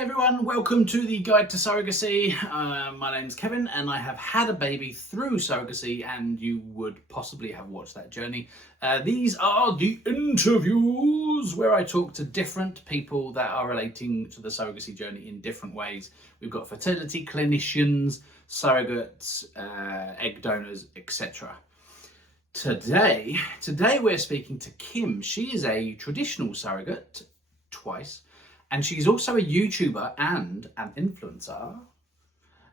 everyone, welcome to the Guide to Surrogacy. My name's Kevin and I have had a baby through surrogacy, and you would possibly have watched that journey. These are the interviews where I talk to different people that are relating to the surrogacy journey in different ways. We've got fertility clinicians, surrogates, egg donors, etc. Today we're speaking to Kim. She is a traditional surrogate twice. And she's also a YouTuber and an influencer.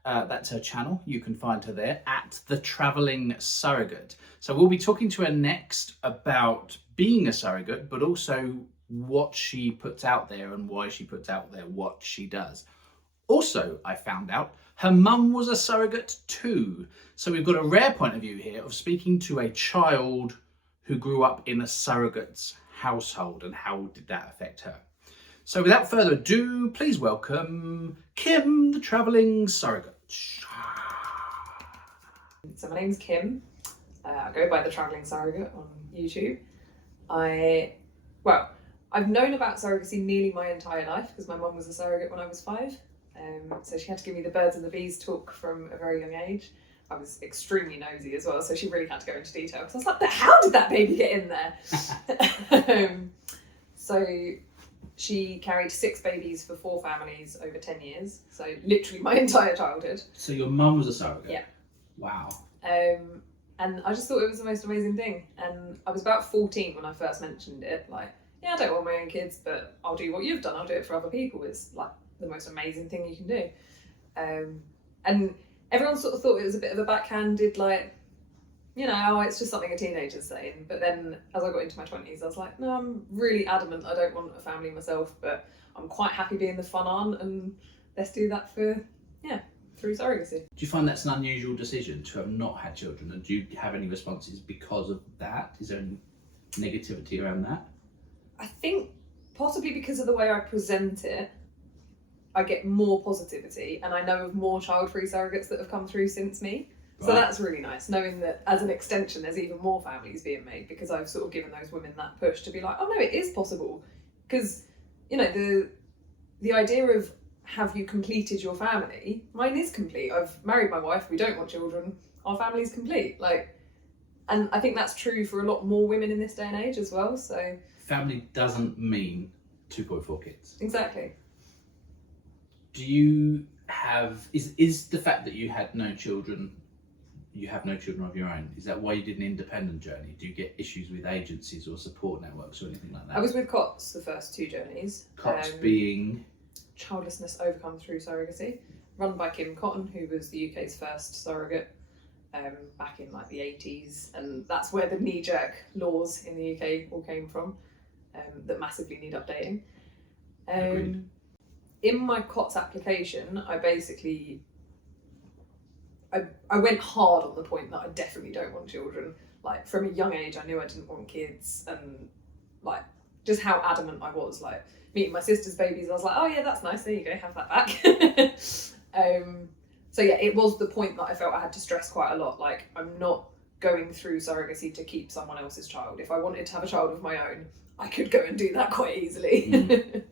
That's her channel. You can find her there at The Travelling Surrogate. So we'll be talking to her next about being a surrogate, but also what she puts out there and why she puts out there what she does. Also, I found out her mum was a surrogate too. So we've got a rare point of view here of speaking to a child who grew up in a surrogate's household, and how did that affect her. So without further ado, please welcome Kim, the Travelling Surrogate. So my name's Kim. I go by The Travelling Surrogate on YouTube. I've known about surrogacy nearly my entire life because my mum was a surrogate when I was 5. So she had to give me the birds and the bees talk from a very young age. I was extremely nosy as well, so she really had to go into detail because I was like, but how did that baby get in there? So she carried 6 babies for 4 families over 10 years. So literally my entire childhood. So your mum was a surrogate? Yeah. Wow. And I just thought it was the most amazing thing. And I was about 14 when I first mentioned it. Like, yeah, I don't want my own kids, but I'll do what you've done. I'll do it for other people. It's like the most amazing thing you can do. And everyone sort of thought it was a bit of a backhanded, like, you know, oh, it's just something a teenager's saying. But then as I got into my 20s, I was like, no, I'm really adamant I don't want a family myself, but I'm quite happy being the fun aunt, and let's do that through surrogacy. Do you find that's an unusual decision to have not had children? And do you have any responses because of that? Is there any negativity around that? I think possibly because of the way I present it, I get more positivity, and I know of more child-free surrogates that have come through since me. So that's really nice, knowing that as an extension there's even more families being made, because I've sort of given those women that push to be like, oh no, it is possible. Because, you know, the idea of have you completed your family, mine is complete. I've married my wife, we don't want children, our family's complete. Like, and I think that's true for a lot more women in this day and age as well. So family doesn't mean 2.4 kids. Exactly. Do you have, is the fact that you had no children, you have no children of your own, is that why you did an independent journey? Do you get issues with agencies or support networks or anything like that? I was with COTS the first 2 journeys. COTS being? Childlessness Overcome Through Surrogacy, run by Kim Cotton, who was the UK's first surrogate back in like the 80s, and that's where the knee-jerk laws in the UK all came from, that massively need updating. In my COTS application, I went hard on the point that I definitely don't want children. Like, from a young age, I knew I didn't want kids, and like just how adamant I was. Like, meeting my sister's babies, I was like, oh yeah, that's nice, there you go, have that back. So yeah, it was the point that I felt I had to stress quite a lot. Like, I'm not going through surrogacy to keep someone else's child. If I wanted to have a child of my own, I could go and do that quite easily.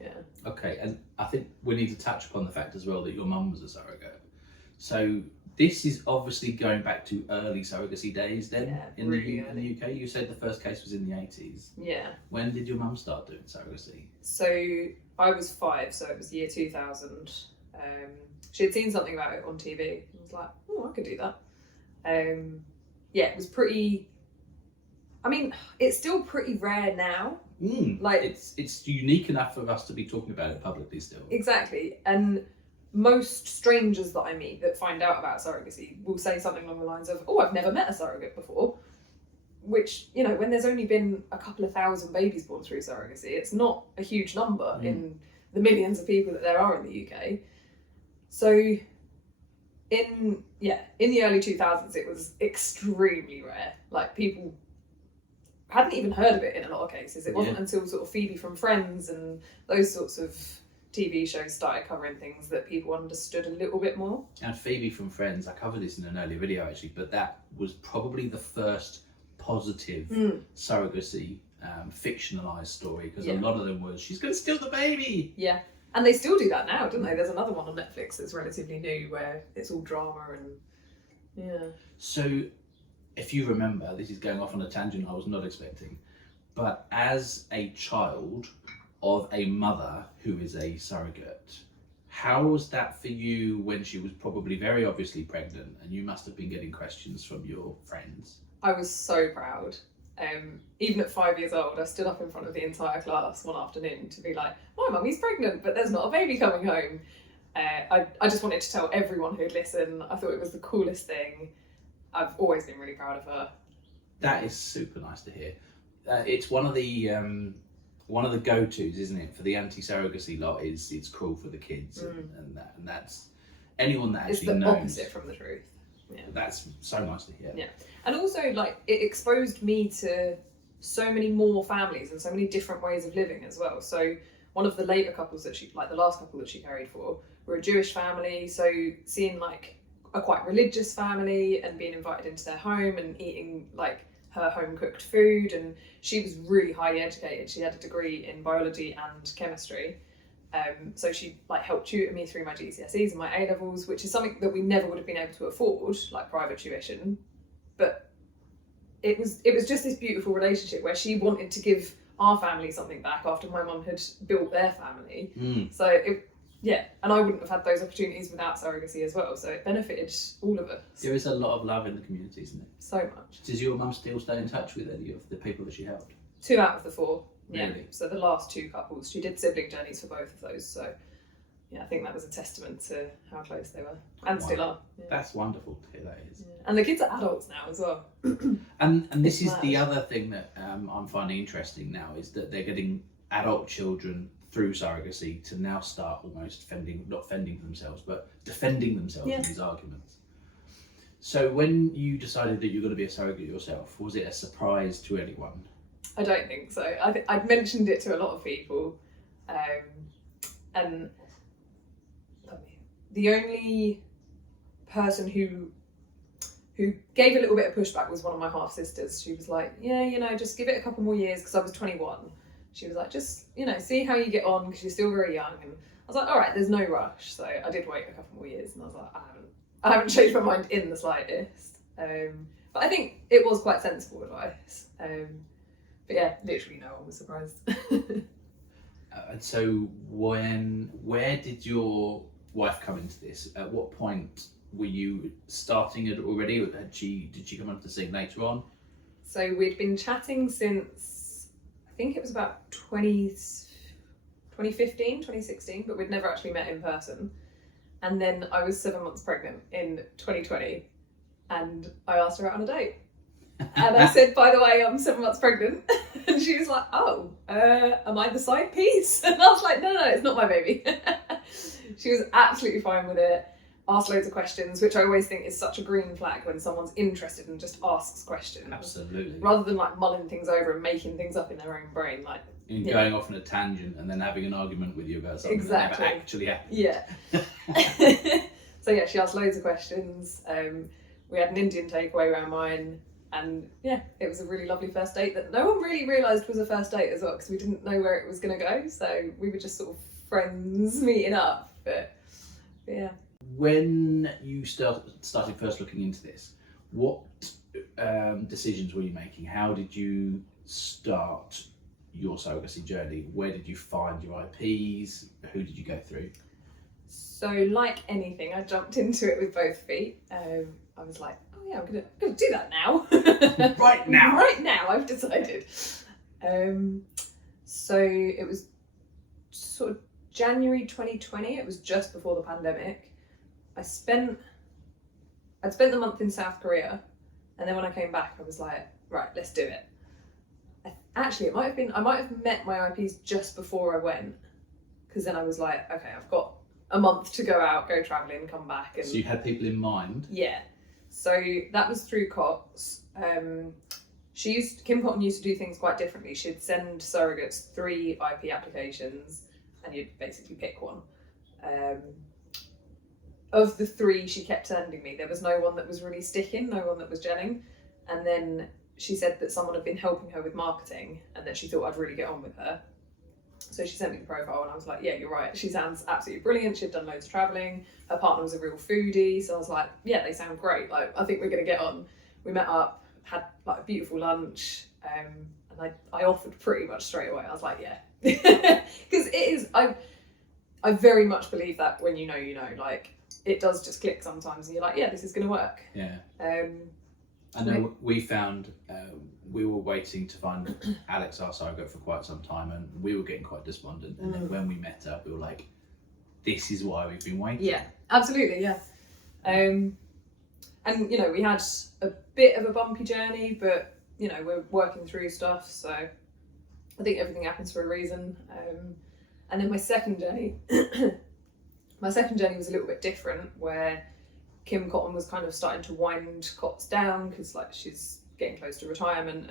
Yeah. Okay, and I think we need to touch upon the fact as well that your mum was a surrogate. So this is obviously going back to early surrogacy days then, yeah, in really the UK. You said the first case was in the 80s. Yeah. When did your mum start doing surrogacy? So I was 5, so it was the year 2000. She had seen something about it on TV. I was like, oh, I could do that. Yeah, it was pretty, I mean, it's still pretty rare now. Like, it's unique enough for us to be talking about it publicly still. Exactly. And most strangers that I meet that find out about surrogacy will say something along the lines of, oh, I've never met a surrogate before. Which, you know, when there's only been a couple of thousand babies born through surrogacy, it's not a huge number in the millions of people that there are in the UK. So in the early 2000s, it was extremely rare. Like, people hadn't even heard of it in a lot of cases. It wasn't until sort of Phoebe from Friends and those sorts of TV shows started covering things that people understood a little bit more. And Phoebe from Friends, I covered this in an earlier video actually, but that was probably the first positive surrogacy fictionalized story, because a lot of them was, she's going to steal the baby. Yeah. And they still do that now, don't they? There's another one on Netflix that's relatively new where it's all drama and yeah. So, if you remember, this is going off on a tangent I was not expecting, but as a child of a mother who is a surrogate, how was that for you when she was probably very obviously pregnant and you must have been getting questions from your friends? I was so proud. Even at 5 years old, I stood up in front of the entire class one afternoon to be like, my mummy's pregnant, but there's not a baby coming home. I just wanted to tell everyone who'd listen. I thought it was the coolest thing. I've always been really proud of her. That is super nice to hear. It's one of the go-tos, isn't it, for the anti-surrogacy lot? Is it's cruel for the kids, and that's anyone that actually knows. It's the opposite from the truth. Yeah. That's so nice to hear. Yeah, and also like it exposed me to so many more families and so many different ways of living as well. So one of the later couples that she, like the last couple that she carried for, were a Jewish family. So seeing like a quite religious family and being invited into their home and eating like her home cooked food, and she was really highly educated. She had a degree in biology and chemistry. So she like helped tutor me through my GCSEs and my A levels, which is something that we never would have been able to afford, like private tuition. But it was just this beautiful relationship where she wanted to give our family something back after my mum had built their family. So and I wouldn't have had those opportunities without surrogacy as well. So it benefited all of us. There is a lot of love in the community, isn't it? So much. Does your mum still stay in touch with any of the people that she helped? 2 out of the 4. Really? Yeah. So the last 2 couples, she did sibling journeys for both of those. So yeah, I think that was a testament to how close they were and still are. Yeah. That's wonderful to hear. That is. Yeah. And the kids are adults now as well. And this It's is the other thing that I'm finding interesting now, is that they're getting adult children through surrogacy to now start almost not fending for themselves, but defending themselves in these arguments. So when you decided that you were going to be a surrogate yourself, was it a surprise to anyone? I don't think so. I'd mentioned it to a lot of people, and the only person who gave a little bit of pushback was one of my half sisters. She was like, yeah, just give it a couple more years, because I was 21. She was like, just, see how you get on, because you're still very young. And I was like, all right, there's no rush. So I did wait a couple more years, and I was like, I haven't changed my mind in the slightest. But I think it was quite sensible advice. But yeah, literally no one was surprised. And so where did your wife come into this? At what point were you starting it already? Did she come onto the scene later on? So we'd been chatting since, I think it was about 2015, 2016, but we'd never actually met in person. And then I was 7 months pregnant in 2020, and I asked her out on a date. And I said, by the way, I'm 7 months pregnant. And she was like, oh, am I the side piece? And I was like, no, it's not my baby. She was absolutely fine with it. Asked loads of questions, which I always think is such a green flag when someone's interested and just asks questions. Absolutely. Rather than like mulling things over and making things up in their own brain. Like going off on a tangent and then having an argument with you about something that never actually happened. Yeah. So yeah, she asked loads of questions. We had an Indian takeaway around mine. And yeah, it was a really lovely first date that no one really realised was a first date as well, because we didn't know where it was going to go. So we were just sort of friends meeting up. But yeah. When you started first looking into this, what decisions were you making? How did you start your surrogacy journey? Where did you find your IPs? Who did you go through? So like anything, I jumped into it with both feet. I was like, oh yeah, I'm gonna do that now. Right now. Right now, I've decided. So it was sort of January 2020. It was just before the pandemic. I'd spent the month in South Korea, and then when I came back, I was like, right, let's do it. Actually, I might have met my IPs just before I went, because then I was like, okay, I've got a month to go out, go travelling, come back. And so you had people in mind? Yeah. So that was through COTS. Kim Cotton used to do things quite differently. She'd send surrogates 3 IP applications, and you'd basically pick one. Of the 3 she kept sending me, there was no one that was really sticking, no one that was gelling. And then she said that someone had been helping her with marketing and that she thought I'd really get on with her. So So she sent me the profile and I was like, yeah, you're right. She sounds absolutely brilliant. She'd done loads of traveling. Her partner was a real foodie. So I was like, yeah, they sound great. Like, I think we're going to get on. We met up, had like a beautiful lunch. And I offered pretty much straight away. I was like, yeah. Because it is, I very much believe that when you know, like it does just click sometimes and you're like, yeah, this is going to work. Yeah. I know we found, we were waiting to find Alex, our surrogate, for quite some time, and we were getting quite despondent. And then when we met up, we were like, this is why we've been waiting. Yeah, absolutely, yeah. And, you know, we had a bit of a bumpy journey, but, you know, we're working through stuff, so I think everything happens for a reason. And then my second journey was a little bit different, where Kim Cotton was kind of starting to wind COTS down because like she's getting close to retirement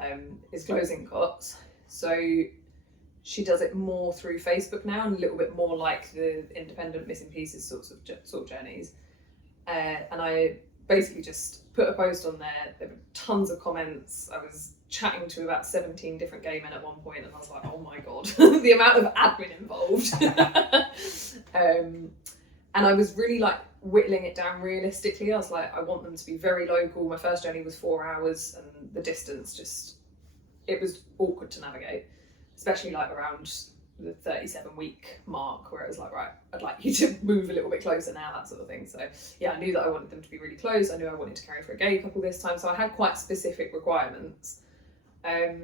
and is closing COTS. So she does it more through Facebook now and a little bit more like the independent missing pieces sort of journeys. And I basically just put a post on there. There were tons of comments. I was chatting to about 17 different gay men at one point, and I was like, oh my god, the amount of admin involved. And I was really like whittling it down realistically. I was like, I want them to be very local. My first journey was 4 hours, and the distance just, it was awkward to navigate, especially like around the 37-week mark, where it was like, right, I'd like you to move a little bit closer now, that sort of thing. So yeah, I knew that I wanted them to be really close. I knew I wanted to carry for a gay couple this time, so I had quite specific requirements. I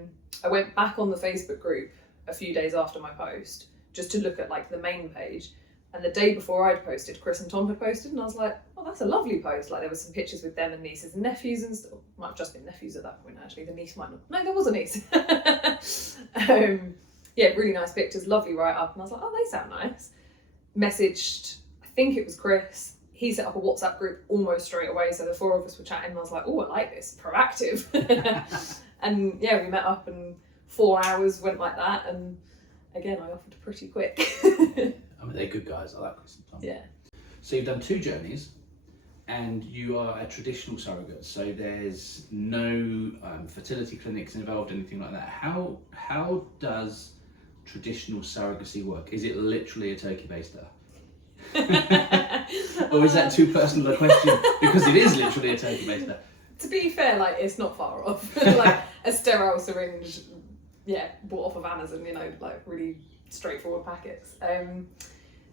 went back on the Facebook group a few days after my post just to look at like the main page, and the day before I'd posted, Chris and Tom had posted, and I was like, oh, that's a lovely post. Like there were some pictures with them and nieces and nephews and stuff. Might have just been nephews at that point actually. The niece might not. No, there was a niece. Yeah, really nice pictures, lovely write up, and I was like, oh, they sound nice. Messaged, I think it was Chris. He set up a WhatsApp group almost straight away, so the four of us were chatting, and I was like, oh, I like this, proactive. And yeah, we met up and 4 hours went like that, and again, I offered pretty quick. I mean, they're good guys. I like Chris and Tom. Yeah. So you've done 2 journeys, and you are a traditional surrogate. So there's no fertility clinics involved, anything like that. How does traditional surrogacy work? Is it literally a turkey baster? Or is that too personal a question? Because it is literally a turkey baster. To be fair, like it's not far off. Like a sterile syringe, yeah, bought off of Amazon, you know, like really straightforward packets.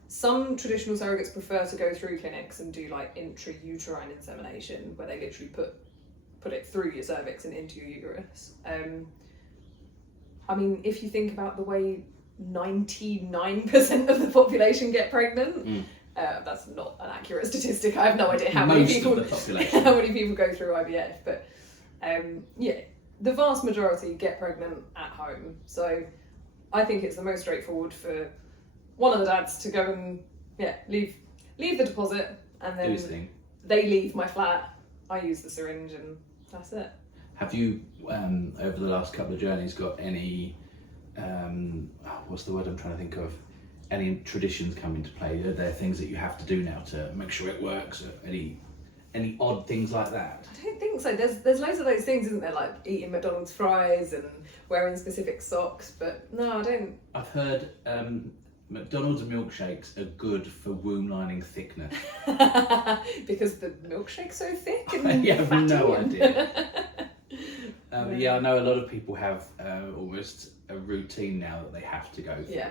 Some traditional surrogates prefer to go through clinics and do like intrauterine insemination, where they literally put it through your cervix and into your uterus. I mean, if you think about the way 99% of the population get pregnant, that's not an accurate statistic. I have no idea how many people go through IVF, but yeah, the vast majority get pregnant at home. So I think it's the most straightforward for one of the dads to go and leave the deposit, and then they leave my flat. I use the syringe, and that's it. Have you over the last couple of journeys got any what's the word I'm trying to think of? Any traditions come into play? Are there things that you have to do now to make sure it works? Or any odd things like that? I don't think so. There's loads of those things, isn't there? Like eating McDonald's fries and wearing specific socks. But no, I don't. I've heard McDonald's milkshakes are good for womb lining thickness. Because the milkshake's so thick and yeah, I've no idea. No. Yeah, I know a lot of people have almost a routine now that they have to go through. Yeah.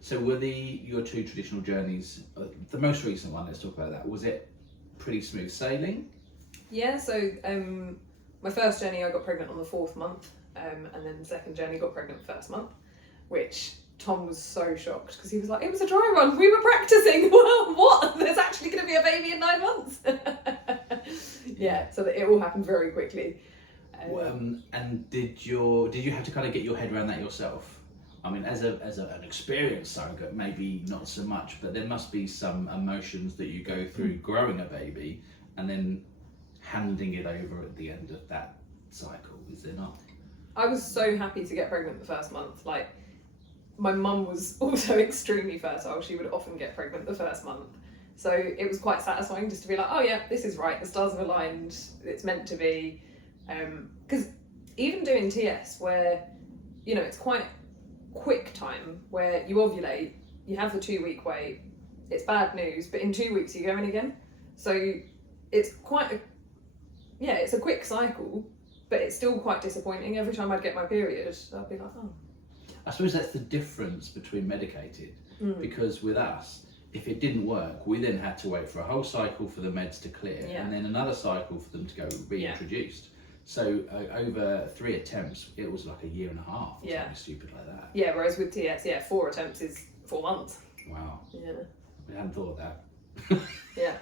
So were your 2 traditional journeys, the most recent one, let's talk about that, was it pretty smooth sailing? Yeah, so my first journey I got pregnant on the 4th month, and then the second journey got pregnant the 1st month, which Tom was so shocked because he was like, it was a dry run, we were practicing. Well, what? There's actually going to be a baby in 9 months. Yeah, so that it all happened very quickly. And did you have to kind of get your head around that yourself? I mean, as an experienced surrogate, maybe not so much, but there must be some emotions that you go through growing a baby and then handing it over at the end of that cycle, is there not? I was so happy to get pregnant the 1st month. Like, my mum was also extremely fertile. She would often get pregnant the 1st month. So it was quite satisfying just to be like, oh yeah, this is right, the stars have aligned, it's meant to be. Because even doing TS, where, you know, it's quite quick time where you ovulate, you have the 2-week wait, it's bad news, but in 2 weeks you're going again. So it's it's a quick cycle, but it's still quite disappointing. Every time I'd get my period, I'd be like, oh. I suppose that's the difference between medicated, because with us, if it didn't work, we then had to wait for a whole cycle for the meds to clear, and then another cycle for them to go reintroduced. So over 3 attempts, it was like 1.5 years or something stupid like that. Yeah, whereas with TS, 4 attempts is 4 months. Wow. Yeah. We hadn't thought of that. Yeah.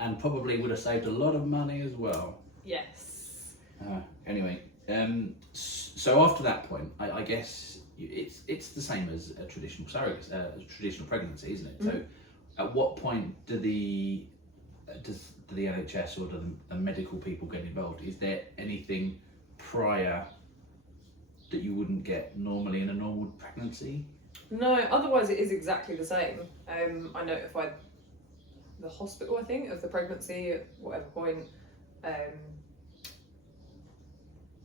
And probably would have saved a lot of money as well. Yes. Anyway, so after that point, I guess it's the same as a traditional surrogate, traditional pregnancy, isn't it? So, at what point does the NHS or do the medical people get involved? Is there anything prior that you wouldn't get normally in a normal pregnancy? No, otherwise it is exactly the same. I notified the hospital, I think, of the pregnancy at whatever point.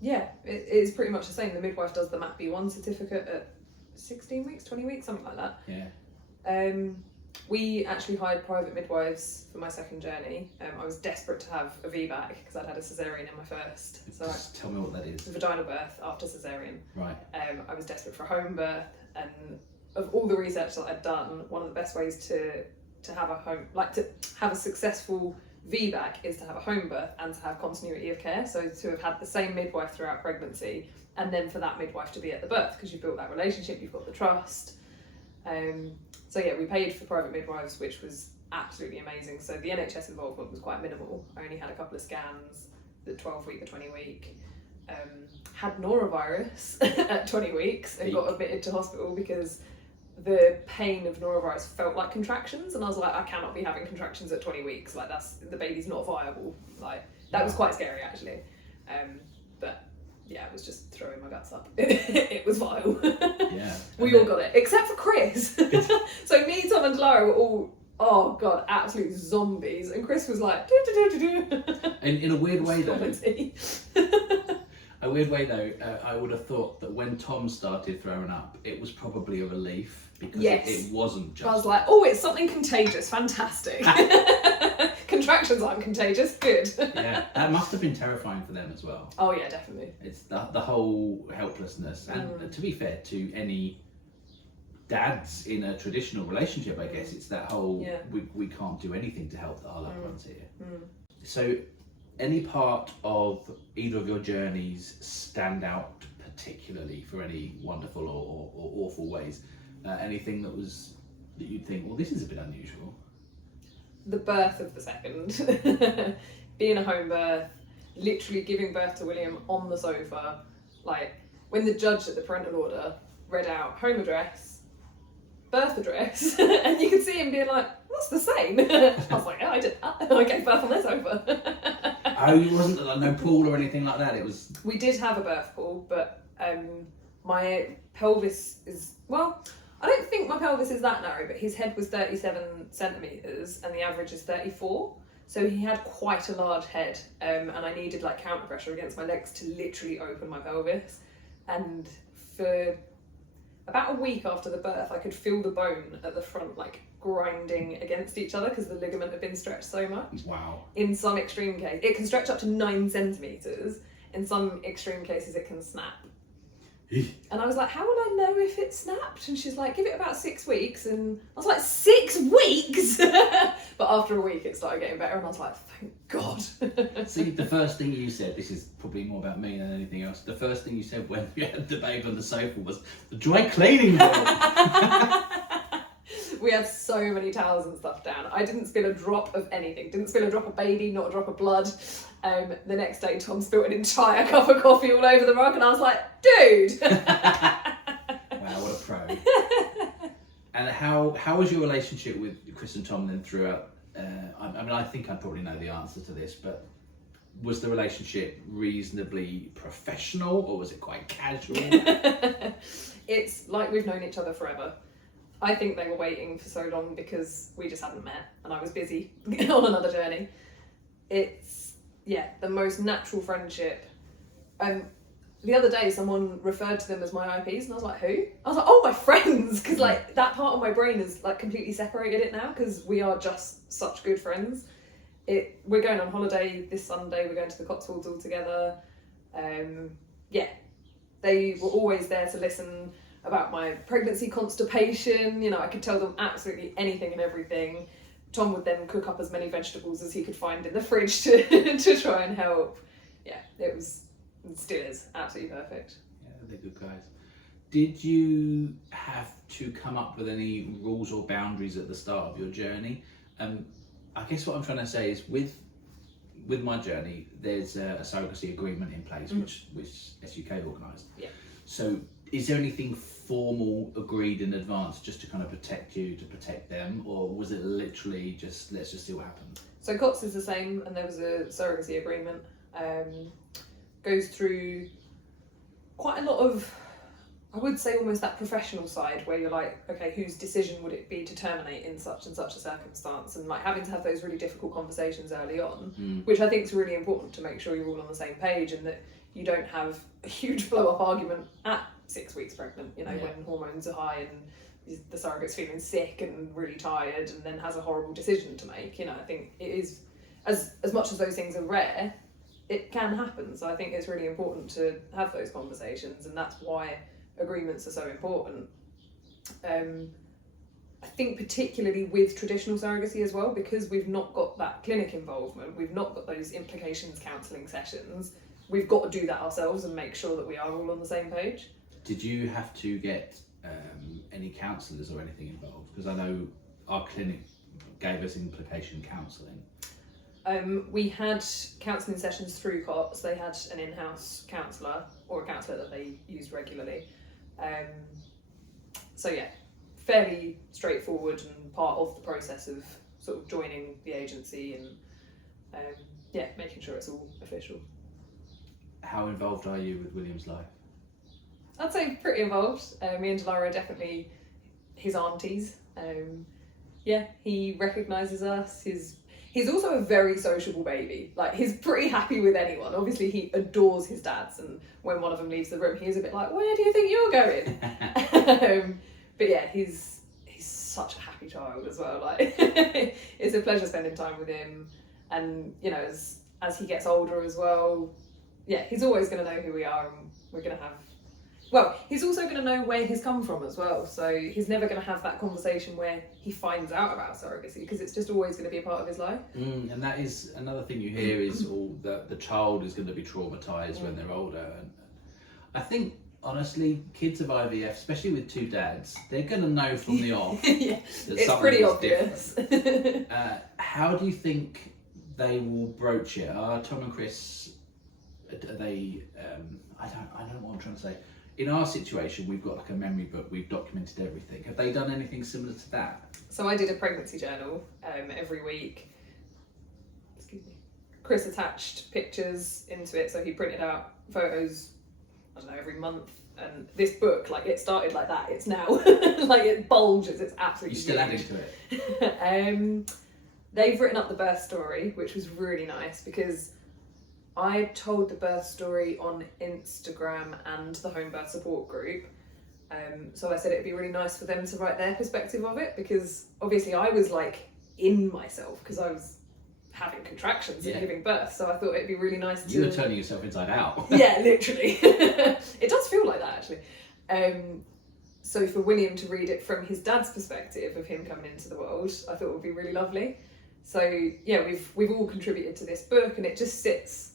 It is pretty much the same. The midwife does the MAP-B1 certificate at 16 weeks, 20 weeks, something like that. Yeah. We actually hired private midwives for my second journey. I was desperate to have a VBAC because I'd had a cesarean in my first. So just tell me what that is. Vaginal birth after cesarean. Right. I was desperate for a home birth, and of all the research that I'd done, one of the best ways to have a successful VBAC is to have a home birth and to have continuity of care. So to have had the same midwife throughout pregnancy, and then for that midwife to be at the birth, because you've built that relationship, you've got the trust. We paid for private midwives, which was absolutely amazing. So the NHS involvement was quite minimal. I only had a couple of scans, the 12-week, the 20-week. Had norovirus at 20 weeks and got admitted to hospital because the pain of norovirus felt like contractions, and I was like, I cannot be having contractions at 20 weeks. Like, the baby's not viable. Like, that was quite scary actually. But yeah, I was just throwing my guts up. It was vile. Yeah. We all got it, except for Chris. So me, Tom and Lara were all, oh god, absolute zombies. And Chris was like, In a weird way though. A weird way though, I would have thought that when Tom started throwing up, it was probably a relief because it wasn't just. I was like, oh, it's something contagious, fantastic. Contractions aren't contagious, good. Yeah, that must have been terrifying for them as well. Oh yeah, definitely. It's the whole helplessness, and to be fair to any dads in a traditional relationship, I guess it's that whole we can't do anything to help our loved ones here. So, any part of either of your journeys stand out particularly for any wonderful or awful ways? Anything that you'd think, well, this is a bit unusual? The birth of the second. Being a home birth, literally giving birth to William on the sofa. Like, when the judge at the parental order read out home address, birth address, and you could see him being like, that's the same. I was like, yeah, I did that. I gave birth on the sofa. Oh, it wasn't like no pool or anything like that? It was. We did have a birth pool, but my pelvis is, well, I don't think my pelvis is that narrow, but his head was 37 centimetres and the average is 34. So he had quite a large head, and I needed like counter pressure against my legs to literally open my pelvis. And for about a week after the birth, I could feel the bone at the front like grinding against each other because the ligament had been stretched so much. Wow. In some extreme case, it can stretch up to 9 centimetres. In some extreme cases, it can snap. And I was like, how will I know if it snapped? And she's like, give it about 6 weeks. And I was like, 6 weeks? But after a week, it started getting better. And I was like, thank God. See, the first thing you said, this is probably more about me than anything else. The first thing you said when we had the babe on the sofa was the dry cleaning bowl. We had so many towels and stuff down. I didn't spill a drop of anything. Didn't spill a drop of baby, not a drop of blood. The next day, Tom spilled an entire cup of coffee all over the rug, and I was like, dude! Wow, what a pro. And how was your relationship with Chris and Tom then throughout? I mean, I think I probably know the answer to this, but was the relationship reasonably professional, or was it quite casual? It's like we've known each other forever. I think they were waiting for so long because we just hadn't met and I was busy on another journey. It's, the most natural friendship. the other day someone referred to them as my IPs, and I was like, who? I was like, oh, my friends, because like that part of my brain is like completely separated it now, because we are just such good friends. We're going on holiday this Sunday. We're going to the Cotswolds all together. They were always there to listen about my pregnancy constipation. You know, I could tell them absolutely anything and everything. Tom would then cook up as many vegetables as he could find in the fridge to try and help. Yeah, it was, and still is, absolutely perfect. Yeah, they're good guys. Did you have to come up with any rules or boundaries at the start of your journey? I guess what I'm trying to say is with my journey, there's a surrogacy agreement in place, which SUK organised. Yeah. So is there anything formal agreed in advance just to kind of protect you, to protect them, or was it literally just let's just see what happens? So COTS is the same, and there was a surrogacy agreement. Goes through quite a lot of, I would say, almost that professional side where you're like, okay, whose decision would it be to terminate in such and such a circumstance, and like having to have those really difficult conversations early on, which I think is really important to make sure you're all on the same page and that you don't have a huge blow up argument at 6 weeks pregnant, you know, when hormones are high and the surrogate's feeling sick and really tired and then has a horrible decision to make. You know, I think it is, as much as those things are rare, it can happen. So I think it's really important to have those conversations, and that's why agreements are so important. I think particularly with traditional surrogacy as well, because we've not got that clinic involvement, we've not got those implications counselling sessions, we've got to do that ourselves and make sure that we are all on the same page. Did you have to get any counsellors or anything involved? Because I know our clinic gave us implication counselling. We had counselling sessions through COTS. They had an in-house counsellor, or a counsellor that they used regularly. So yeah, fairly straightforward and part of the process of sort of joining the agency and making sure it's all official. How involved are you with William's life? I'd say pretty involved. Me and Delara are definitely his aunties. He recognises us. He's also a very sociable baby. Like, he's pretty happy with anyone. Obviously, he adores his dads, and when one of them leaves the room, he is a bit like, where do you think you're going? But yeah, he's such a happy child as well. Like, it's a pleasure spending time with him. And, you know, as he gets older as well, yeah, he's always going to know who we are, and we're going to have... Well, he's also going to know where he's come from as well. So he's never going to have that conversation where he finds out about surrogacy, because it's just always going to be a part of his life. And that is another thing you hear is all that the child is going to be traumatised when they're older. And I think, honestly, kids of IVF, especially with two dads, they're going to know from the off. It's pretty obvious. How do you think they will broach it? Are Tom and Chris, are they, I don't know what I'm trying to say. In our situation, we've got like a memory book, we've documented everything. Have they done anything similar to that? So I did a pregnancy journal every week. Excuse me. Chris attached pictures into it, so he printed out photos, I don't know, every month. And this book, like, it started like that. It's now, like, it bulges, it's absolutely You're still huge. adding to it? They've written up the birth story, which was really nice, because I told the birth story on Instagram and the home birth support group. So I said it'd be really nice for them to write their perspective of it, because obviously I was like in myself because I was having contractions and giving birth. So I thought it'd be really nice to... You were turning yourself inside out. Yeah, literally. It does feel like that, actually. So for William to read it from his dad's perspective of him coming into the world, I thought would be really lovely. So yeah, we've all contributed to this book, and it just sits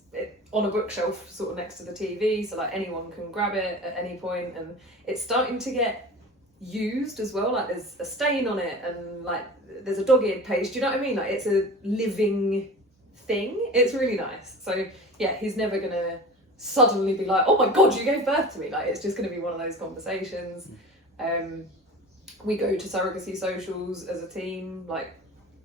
on a bookshelf sort of next to the TV, so like anyone can grab it at any point, and it's starting to get used as well. Like, there's a stain on it, and like there's a dog-eared page. Do you know what I mean? Like, it's a living thing. It's really nice. So yeah, he's never gonna suddenly be like, oh my god, you gave birth to me. Like, it's just gonna be one of those conversations. We go to surrogacy socials as a team, like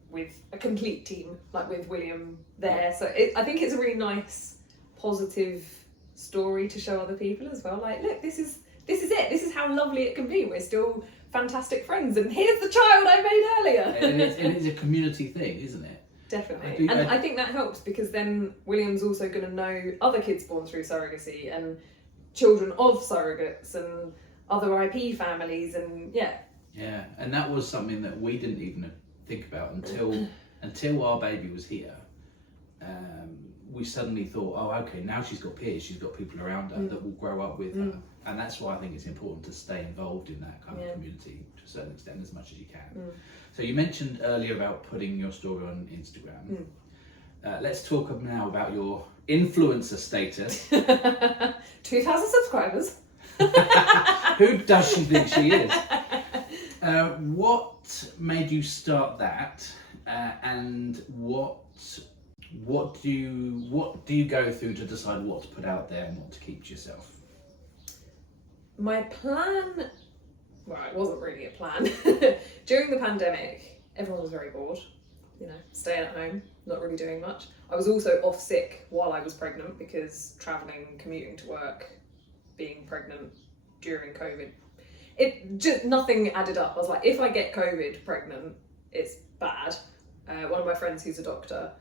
with a complete team, like with William there. So I think it's a really nice, positive story to show other people as well. Like, look, this is it. This is how lovely it can be. We're still fantastic friends, and here's the child I made earlier. And it's a community thing, isn't it? Definitely. I think that helps, because then William's also going to know other kids born through surrogacy, and children of surrogates and other IP families, and Yeah, and that was something that we didn't even think about until our baby was here. We suddenly thought, oh, okay, now she's got peers, she's got people around her that will grow up with her, and that's why I think it's important to stay involved in that kind of community to a certain extent, as much as you can. So you mentioned earlier about putting your story on Instagram. Let's talk now about your influencer status. 2,000 subscribers. Who does she think she is? What made you start that, and what do you go through to decide what to put out there and what to keep to yourself? My plan, well, it wasn't really a plan. During the pandemic, everyone was very bored, staying at home, not really doing much. I was also off sick while I was pregnant because travelling, commuting to work, being pregnant during COVID, nothing added up. I was like, if I get COVID pregnant, it's bad. One of my friends who's a doctor,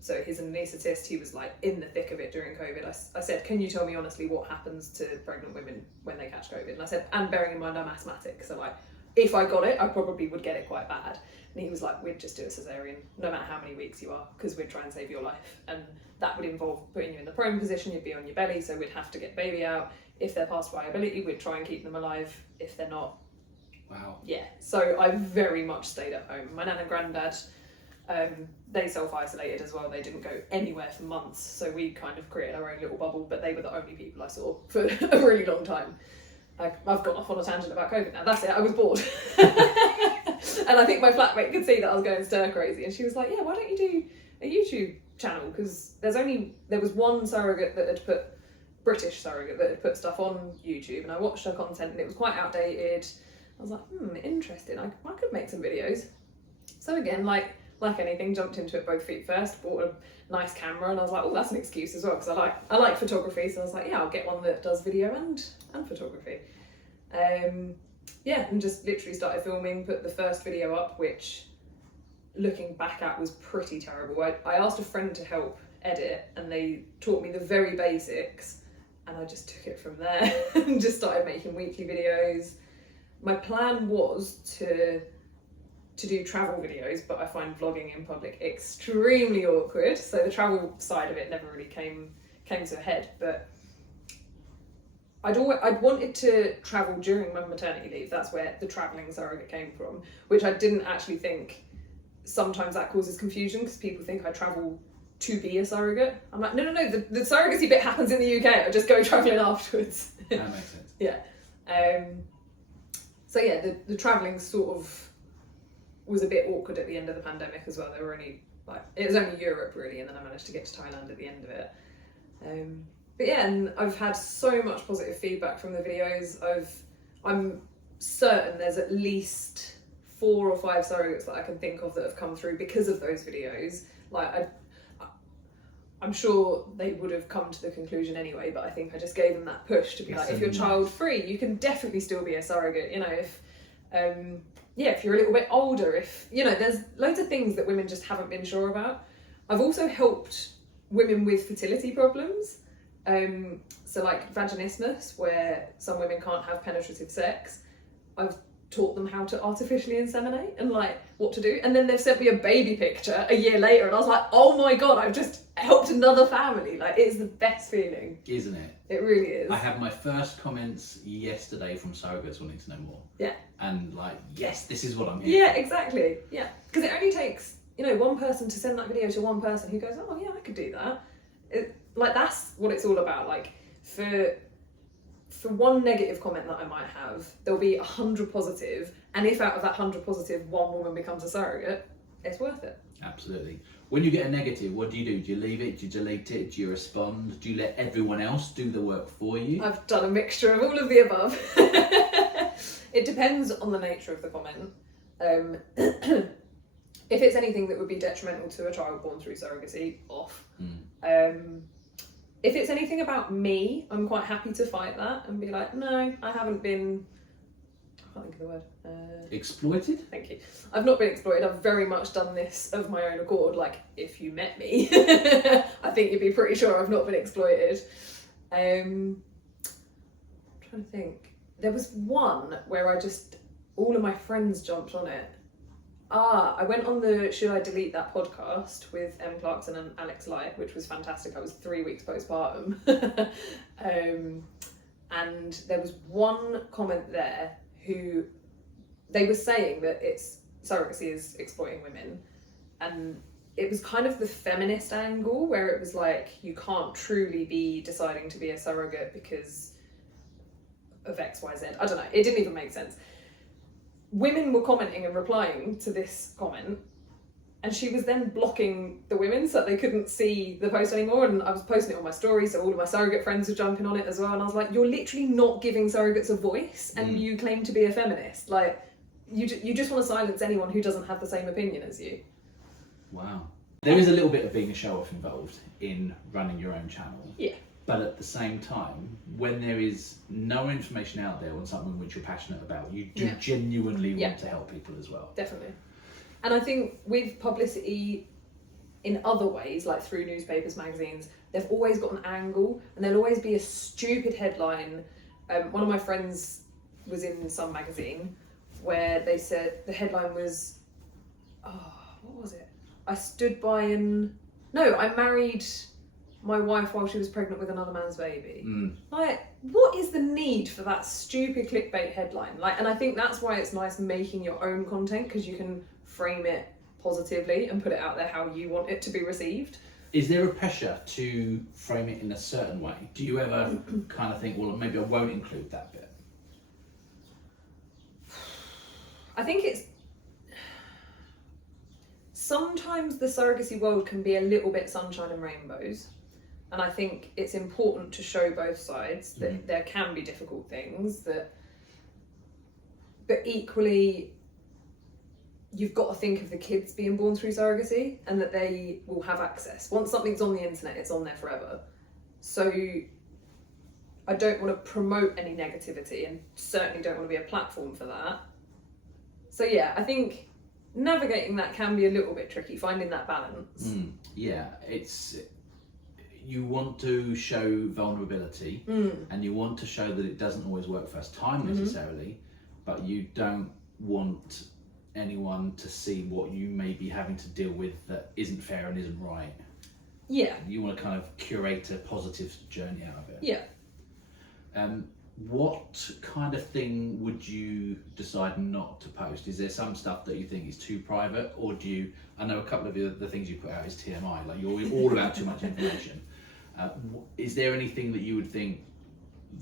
so he's an anaesthetist, he was like in the thick of it during COVID. I said, can you tell me honestly what happens to pregnant women when they catch COVID? And I said, and bearing in mind I'm asthmatic, so like if I got it, I probably would get it quite bad. And he was like, we'd just do a cesarean, no matter how many weeks you are, because we'd try and save your life. And that would involve putting you in the prone position, you'd be on your belly, so we'd have to get baby out. If they're past viability, we'd try and keep them alive. If they're not, wow. Yeah. So I very much stayed at home. My nan and granddad, they self-isolated as well. They didn't go anywhere for months. So we kind of created our own little bubble, but they were the only people I saw for a really long time. I've gone off on a tangent about COVID now. That's it. I was bored. And I think my flatmate could see that I was going stir crazy. And she was like, yeah, why don't you do a YouTube channel? Because there was one surrogate that had put, British surrogate, that had put stuff on YouTube. And I watched her content and it was quite outdated. I was like, interesting. I could make some videos. So again, like anything, jumped into it both feet first, bought a nice camera, and I was like, oh, that's an excuse as well, because I like photography, so I was like, yeah, I'll get one that does video and photography. And just literally started filming, put the first video up, which looking back at was pretty terrible. I asked a friend to help edit, and they taught me the very basics, and I just took it from there and just started making weekly videos. My plan was to do travel videos, but I find vlogging in public extremely awkward, so the travel side of it never really came to a head. But I'd wanted to travel during my maternity leave. That's where the travelling surrogate came from, which I didn't actually think. Sometimes that causes confusion because people think I travel to be a surrogate. I'm like, no, the surrogacy bit happens in the UK. I just go travelling afterwards. That makes sense. Yeah. So yeah, the travelling sort of was a bit awkward at the end of the pandemic as well. It was only Europe really, and then I managed to get to Thailand at the end of it. But yeah, and I've had so much positive feedback from the videos. I'm certain there's at least 4 or 5 surrogates that I can think of that have come through because of those videos. Like I'm sure they would have come to the conclusion anyway, but I think I just gave them that push to be like, if you're child free, you can definitely still be a surrogate. If you're a little bit older, there's loads of things that women just haven't been sure about. I've also helped women with fertility problems. So like vaginismus, where some women can't have penetrative sex. I've taught them how to artificially inseminate and like what to do. And then they've sent me a baby picture a year later and I was like, oh my God, I've just helped another family. Like, it's the best feeling. Isn't it? It really is. I had my first comments yesterday from surrogates wanting to know more. Yeah. And like, yes, this is what I'm here Yeah, exactly. Yeah. Because it only takes, one person to send that video to one person who goes, oh yeah, I could do that. That's what it's all about. Like, for one negative comment that I might have, there'll be 100 positive, and if out of that 100 positive, one woman becomes a surrogate, it's worth it. Absolutely. When you get a negative, what do? Do you leave it? Do you delete it? Do you respond? Do you let everyone else do the work for you? I've done a mixture of all of the above. It depends on the nature of the comment. If it's anything that would be detrimental to a child born through surrogacy, off. If it's anything about me, I'm quite happy to fight that and be like, no, I haven't been, I can't think of the word. Exploited? Thank you. I've not been exploited. I've very much done this of my own accord. Like, if you met me, I think you'd be pretty sure I've not been exploited. I'm trying to think. There was one where all of my friends jumped on it. I went on the Should I Delete That podcast with Em Clarkson and Alex Light, which was fantastic. I was 3 weeks postpartum. And there was one comment there who they were saying that surrogacy is exploiting women, and it was kind of the feminist angle where it was like, you can't truly be deciding to be a surrogate because of XYZ. I don't know, it didn't even make sense. Women were commenting and replying to this comment, and she was then blocking the women so that they couldn't see the post anymore, and I was posting it on my story, so all of my surrogate friends were jumping on it as well, and I was like, you're literally not giving surrogates a voice, and you claim to be a feminist. Like, you just want to silence anyone who doesn't have the same opinion as you. Wow. There is a little bit of being a show-off involved in running your own channel. Yeah. But at the same time, when there is no information out there on something which you're passionate about, you do genuinely want to help people as well. Definitely. And I think with publicity in other ways, like through newspapers, magazines, they've always got an angle, and there'll always be a stupid headline. One of my friends was in some magazine where they said the headline was, what was it? I married my wife while she was pregnant with another man's baby. Like, what is the need for that stupid clickbait headline? Like, and I think that's why it's nice making your own content, because you can frame it positively and put it out there how you want it to be received. Is there a pressure to frame it in a certain way? Do you ever kind of think, well, maybe I won't include that bit? I think sometimes the surrogacy world can be a little bit sunshine and rainbows. And I think it's important to show both sides, that there can be difficult things, but equally, you've got to think of the kids being born through surrogacy, and that they will have access. Once something's on the internet, it's on there forever. So I don't want to promote any negativity, and certainly don't want to be a platform for that. So yeah, I think navigating that can be a little bit tricky, finding that balance. Yeah, you want to show vulnerability, and you want to show that it doesn't always work first time necessarily, but you don't want anyone to see what you may be having to deal with that isn't fair and isn't right. Yeah. You want to kind of curate a positive journey out of it. Yeah. What kind of thing would you decide not to post? Is there some stuff that you think is too private, or I know a couple of the things you put out is TMI, like you're all about too much information. Is there anything that you would think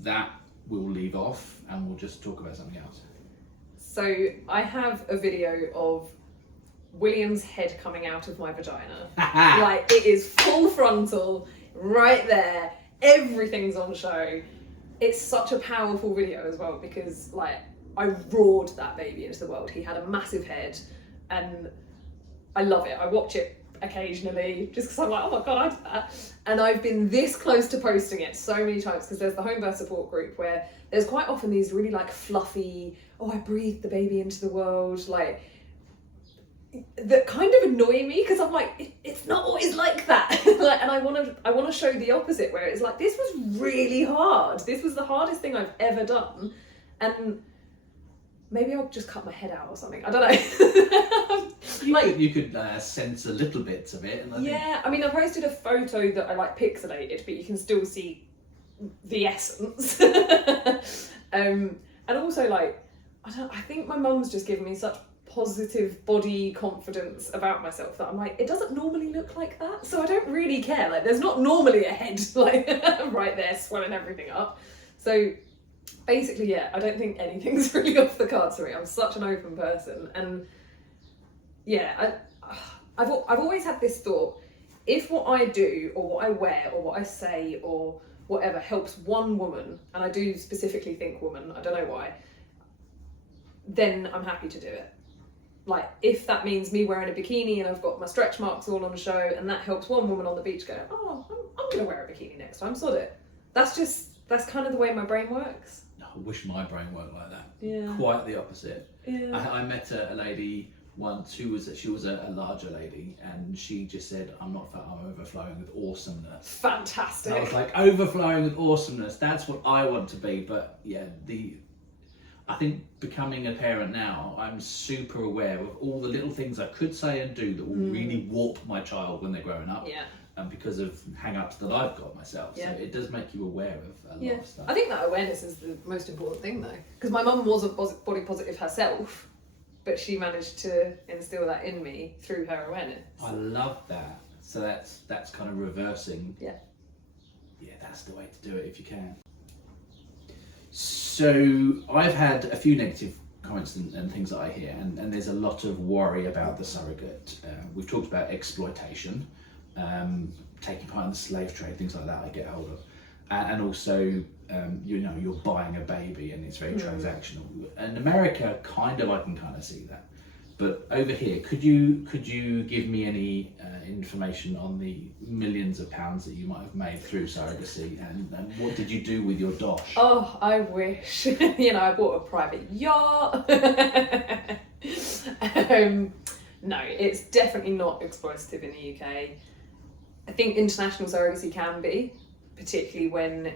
that we'll leave off and we'll just talk about something else? So I have a video of William's head coming out of my vagina. Like, it is full frontal, right there, everything's on show. It's such a powerful video as well, because like, I roared that baby into the world. He had a massive head, and I love it. I watch it occasionally just because I'm like, oh my god, I did that. And I've been this close to posting it so many times, because there's the home birth support group where there's quite often these really like fluffy, I breathed the baby into the world, like, that kind of annoy me, because I'm like, it's not always like that. Like, and I want to show the opposite, where it's like, this was really hard. This was the hardest thing I've ever done, and maybe I'll just cut my head out or something. I don't know. You could censor little bits of it. And I mean, I posted a photo that I like pixelated, but you can still see the essence. And also, like, I think my mum's just given me such positive body confidence about myself that I'm like, it doesn't normally look like that, so I don't really care. Like, there's not normally a head like right there swelling everything up. So basically, I don't think anything's really off the cards for me. I'm such an open person, and I've always had this thought: if what I do or what I wear or what I say or whatever helps one woman, and I do specifically think woman, I don't know why, then I'm happy to do it. Like, if that means me wearing a bikini and I've got my stretch marks all on show, and that helps one woman on the beach go, I'm gonna wear a bikini next time, sod it. That's kind of the way my brain works. I wish my brain worked like that. Yeah. Quite the opposite. Yeah. I met a lady once who was she was a larger lady, and she just said, "I'm not fat. I'm overflowing with awesomeness." Fantastic. And I was like, overflowing with awesomeness. That's what I want to be. But yeah, I think becoming a parent now, I'm super aware of all the little things I could say and do that will really warp my child when they're growing up. Yeah. And because of hang-ups that I've got myself. Yeah. So it does make you aware of a lot of stuff. I think that awareness is the most important thing though. Because my mum wasn't body positive herself, but she managed to instill that in me through her awareness. I love that. So that's kind of reversing. Yeah. Yeah, that's the way to do it if you can. So I've had a few negative comments and things that I hear, and there's a lot of worry about the surrogate. We've talked about exploitation, taking part in the slave trade, things like that I get hold of. And also, you're buying a baby and it's very transactional. In America, I can kind of see that. But over here, could you give me any information on the millions of pounds that you might have made through surrogacy, and what did you do with your dosh? Oh, I wish. I bought a private yacht. No, it's definitely not exploitative in the UK. I think international surrogacy can be, particularly when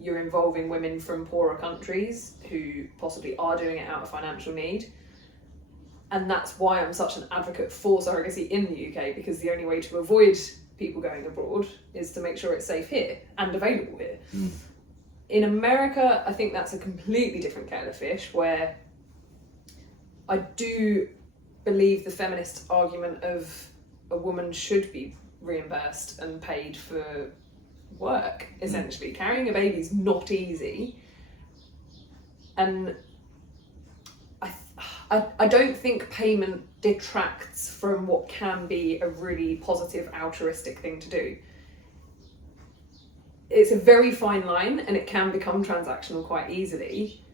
you're involving women from poorer countries who possibly are doing it out of financial need. And that's why I'm such an advocate for surrogacy in the UK, because the only way to avoid people going abroad is to make sure it's safe here and available here. In America, I think that's a completely different kettle of fish, where I do believe the feminist argument of a woman should be reimbursed and paid for work, essentially. Carrying a baby is not easy. And I don't think payment detracts from what can be a really positive, altruistic thing to do. It's a very fine line, and it can become transactional quite easily.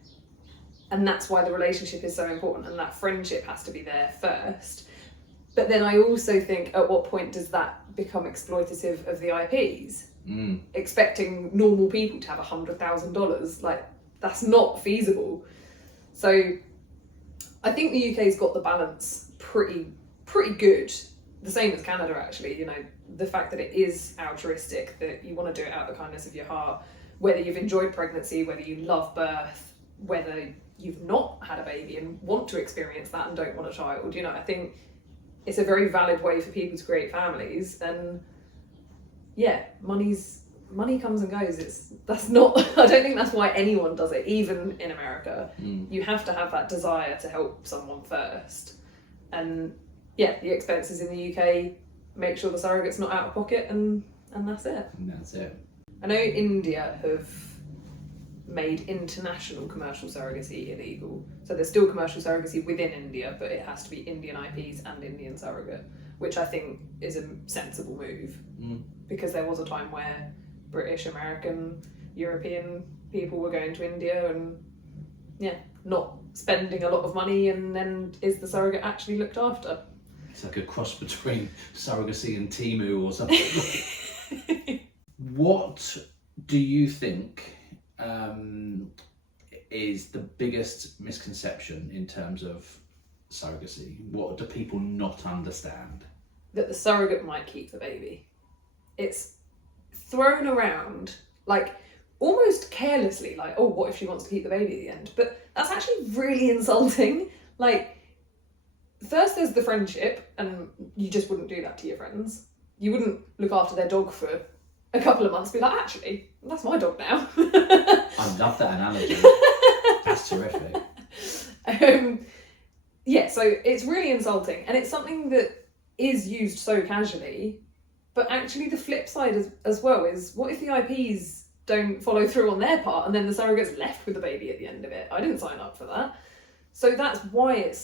And that's why the relationship is so important, and that friendship has to be there first. But then I also think, at what point does that become exploitative of the IPs? Expecting normal people to have $100,000, like, that's not feasible. So I think the UK's got the balance pretty good. The same as Canada, actually. The fact that it is altruistic, that you want to do it out of the kindness of your heart, whether you've enjoyed pregnancy, whether you love birth, whether you've not had a baby and want to experience that and don't want a child. I think it's a very valid way for people to create families. And yeah, money comes and goes. That's not, I don't think that's why anyone does it, even in America. You have to have that desire to help someone first. And yeah, the expenses in the UK, make sure the surrogate's not out of pocket, and that's it. And that's it. I know India have made international commercial surrogacy illegal. So there's still commercial surrogacy within India, but it has to be Indian IPs and Indian surrogate, which I think is a sensible move. Because there was a time where British, American, European people were going to India and not spending a lot of money, and then is the surrogate actually looked after? It's like a cross between surrogacy and Temu or something. What do you think is the biggest misconception in terms of surrogacy? What do people not understand? That the surrogate might keep the baby. It's thrown around like almost carelessly, like, oh, what if she wants to keep the baby at the end? But that's actually really insulting. Like, first there's the friendship, and you just wouldn't do that to your friends. You wouldn't look after their dog for a couple of months, be like, actually, that's my dog now. I love that analogy. That's terrific. Yeah, so it's really insulting, and it's something that is used so casually. But actually the flip side as well is, what if the IPs don't follow through on their part, and then the surrogate's left with the baby at the end of it? I didn't sign up for that. So that's why it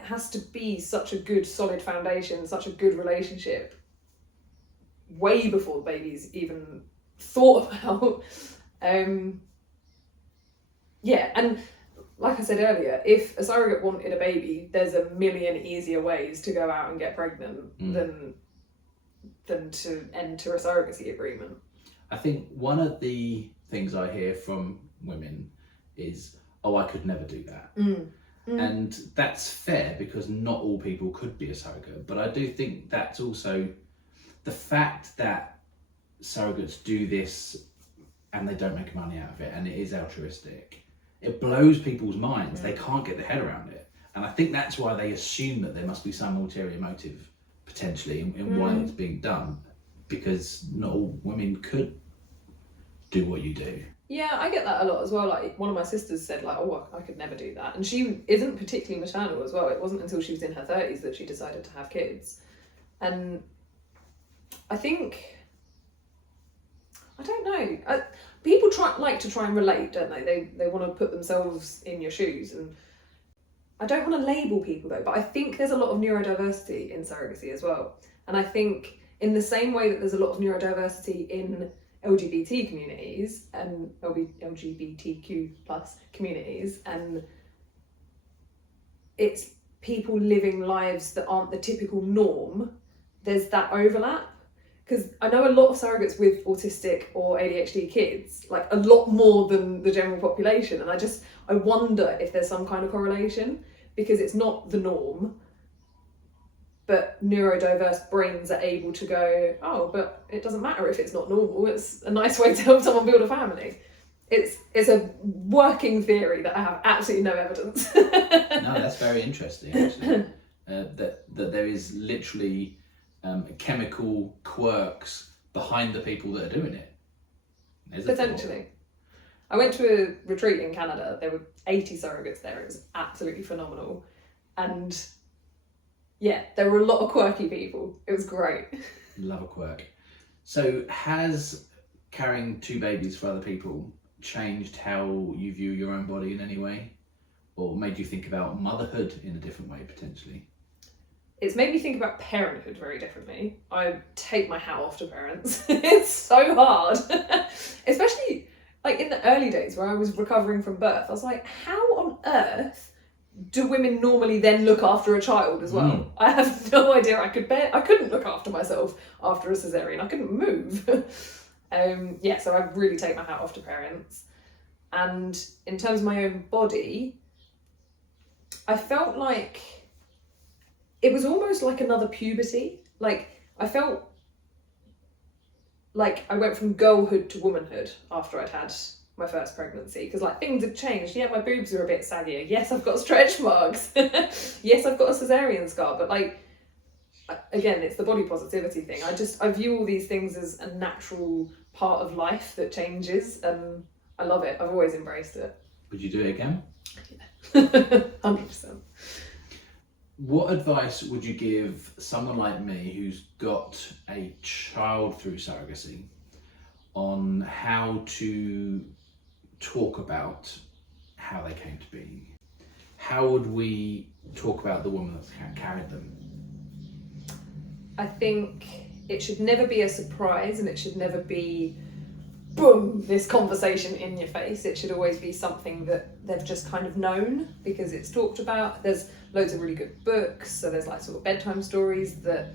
has to be such a good, solid foundation, such a good relationship, way before the baby's even thought about. Yeah, and like I said earlier, if a surrogate wanted a baby, there's a million easier ways to go out and get pregnant than to enter a surrogacy agreement. I think one of the things I hear from women is, oh, I could never do that. And that's fair because not all people could be a surrogate. But I do think that's also the fact that surrogates do this and they don't make money out of it and it is altruistic. It blows people's minds. They can't get their head around it. And I think that's why they assume that there must be some ulterior motive potentially in why it's being done, because not all women could do what you do. Yeah, I get that a lot as well. Like, one of my sisters said, like, oh, I could never do that. And she isn't particularly maternal as well. It wasn't until she was in her 30s that she decided to have kids. And I think, I don't know. People like to try and relate, don't they? They want to put themselves in your shoes. And I don't want to label people though, but I think there's a lot of neurodiversity in surrogacy as well. And I think in the same way that there's a lot of neurodiversity in LGBT communities and LGBTQ plus communities, and it's people living lives that aren't the typical norm, there's that overlap. Because I know a lot of surrogates with autistic or ADHD kids, like a lot more than the general population, and I wonder if there's some kind of correlation, because it's not the norm, but neurodiverse brains are able to go, oh, but it doesn't matter if it's not normal, it's a nice way to help someone build a family. It's a working theory that I have absolutely no evidence. No, that's very interesting actually. That there is literally chemical quirks behind the people that are doing it. Potentially. I went to a retreat in Canada. There were 80 surrogates there. It was absolutely phenomenal. And yeah, there were a lot of quirky people. It was great. Love a quirk. So has carrying 2 babies for other people changed how you view your own body in any way? Or made you think about motherhood in a different way, potentially? It's made me think about parenthood very differently. I take my hat off to parents. It's so hard. Especially like in the early days where I was recovering from birth. I was like, how on earth do women normally then look after a child as well? I have no idea. I couldn't look after myself after a cesarean. I couldn't move. So I really take my hat off to parents. And in terms of my own body, I felt like it was almost like another puberty. Like, I felt like I went from girlhood to womanhood after I'd had my first pregnancy, because like things had changed. Yeah, my boobs are a bit saggier. Yes, I've got stretch marks. Yes, I've got a cesarean scar. But like, again, it's the body positivity thing. I view all these things as a natural part of life that changes, and I love it. I've always embraced it. Would you do it again? Yeah. 100%. What advice would you give someone like me who's got a child through surrogacy on how to talk about how they came to be? How would we talk about the woman that's carried them? I think it should never be a surprise, and it should never be, boom, this conversation in your face. It should always be something that they've just kind of known because it's talked about. There's loads of really good books. So there's like sort of bedtime stories that,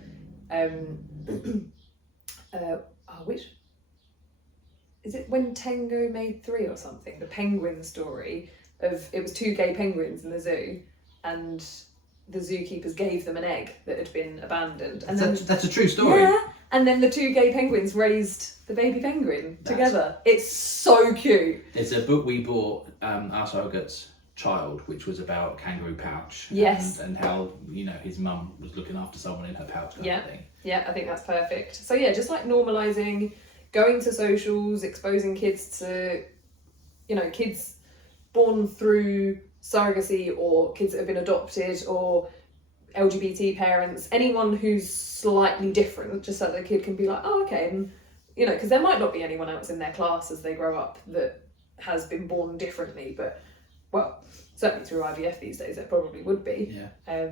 which, is it When Tango Made Three or something? The penguin story of, it was 2 gay penguins in the zoo, and the zookeepers gave them an egg that had been abandoned. And that's a true story. Yeah, and then the 2 gay penguins raised the baby penguin together. It's so cute. There's a book we bought, our surrogate's child, which was about kangaroo pouch. Yes. And how, you know, his mum was looking after someone in her pouch. Yeah, I think that's perfect. So yeah, just like normalising, going to socials, exposing kids to, you know, kids born through surrogacy or kids that have been adopted or LGBT parents, anyone who's slightly different, just so that the kid can be like, oh, okay, and, you know, because there might not be anyone else in their class as they grow up that has been born differently, but, well, certainly through IVF these days, there probably would be. Yeah.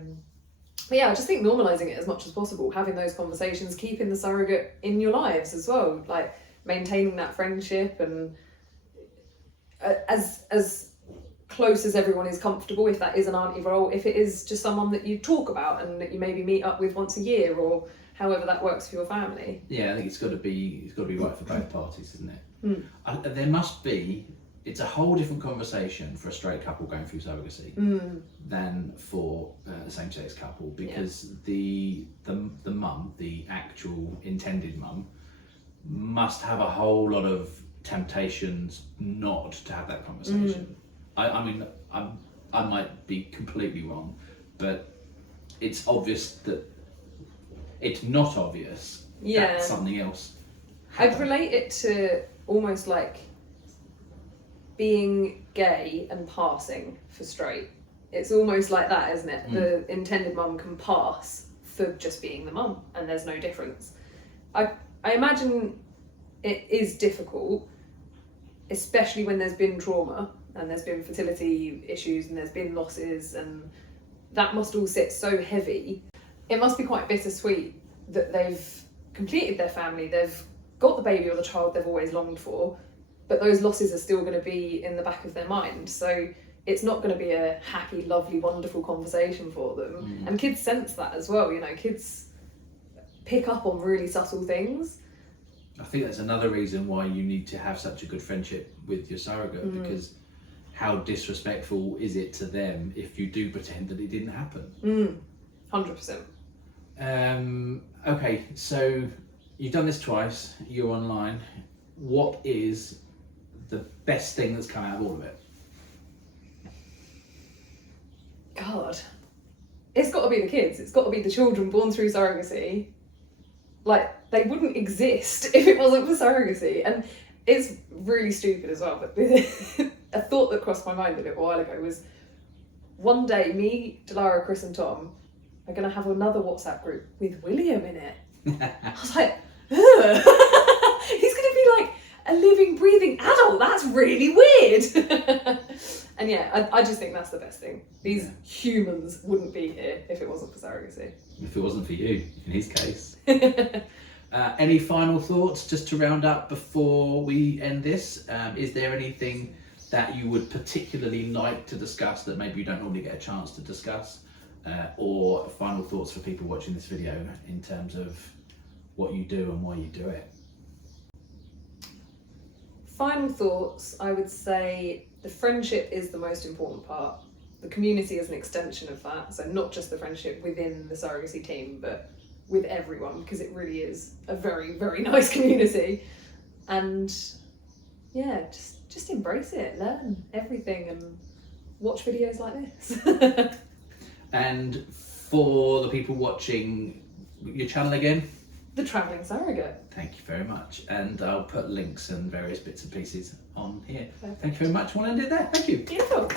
But yeah, I just think normalising it as much as possible, having those conversations, keeping the surrogate in your lives as well, like maintaining that friendship, and as close as everyone is comfortable, if that is an auntie role, if it is just someone that you talk about and that you maybe meet up with once a year or however that works for your family. Yeah, I think it's got to be right for both parties, isn't it? There must be it's a whole different conversation for a straight couple going through surrogacy than for a same-sex couple, because the mum, the actual intended mum, must have a whole lot of temptations not to have that conversation. I mean, I might be completely wrong, but it's obvious that it's not obvious that something else happened. I'd relate it to almost like being gay and passing for straight. It's almost like that, isn't it? The intended mum can pass for just being the mum, and there's no difference. I imagine it is difficult, especially when there's been trauma and there's been fertility issues and there's been losses, and that must all sit so heavy. It must be quite bittersweet that they've completed their family, they've got the baby or the child they've always longed for, but those losses are still going to be in the back of their mind. So it's not going to be a happy, lovely, wonderful conversation for them. And kids sense that as well, you know, kids pick up on really subtle things. I think that's another reason why you need to have such a good friendship with your surrogate, because how disrespectful is it to them if you do pretend that it didn't happen? 100%. Okay, so you've done this twice, you're online. What is the best thing that's come out of all of it? God, it's got to be the kids. It's got to be the children born through surrogacy. Like, they wouldn't exist if it wasn't for surrogacy. And it's really stupid as well, but a thought that crossed my mind a little while ago was, one day me, Delara, Chris and Tom are going to have another WhatsApp group with William in it. I was like, ugh. He's going to be like a living, breathing adult. That's really weird. And yeah, I just think that's the best thing. These humans wouldn't be here if it wasn't for surrogacy. If it wasn't for you, in his case. Any final thoughts just to round up before we end this? Is there anything that you would particularly like to discuss that maybe you don't normally get a chance to discuss? Or final thoughts for people watching this video in terms of what you do and why you do it? Final thoughts, I would say the friendship is the most important part. The community is an extension of that, so not just the friendship within the surrogacy team, but with everyone, because it really is a very, very nice community. And yeah, just embrace it, learn everything and watch videos like this. And for the people watching, your channel again? The Travelling Surrogate. Thank you very much. And I'll put links and various bits and pieces on here. Perfect. Thank you very much. We'll end it there. Thank you. Beautiful.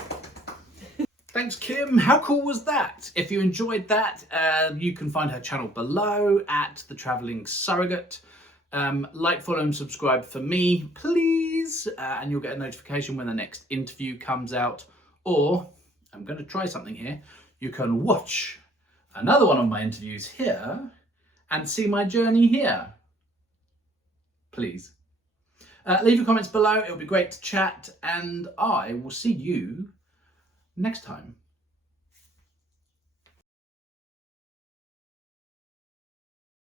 Thanks, Kim. How cool was that? If you enjoyed that, you can find her channel below at The Travelling Surrogate. Like, follow and subscribe for me, please. And you'll get a notification when the next interview comes out. Or, I'm going to try something here. You can watch another one of my interviews here and see my journey here. Please. Leave your comments below. It'll be great to chat. And I will see you next time.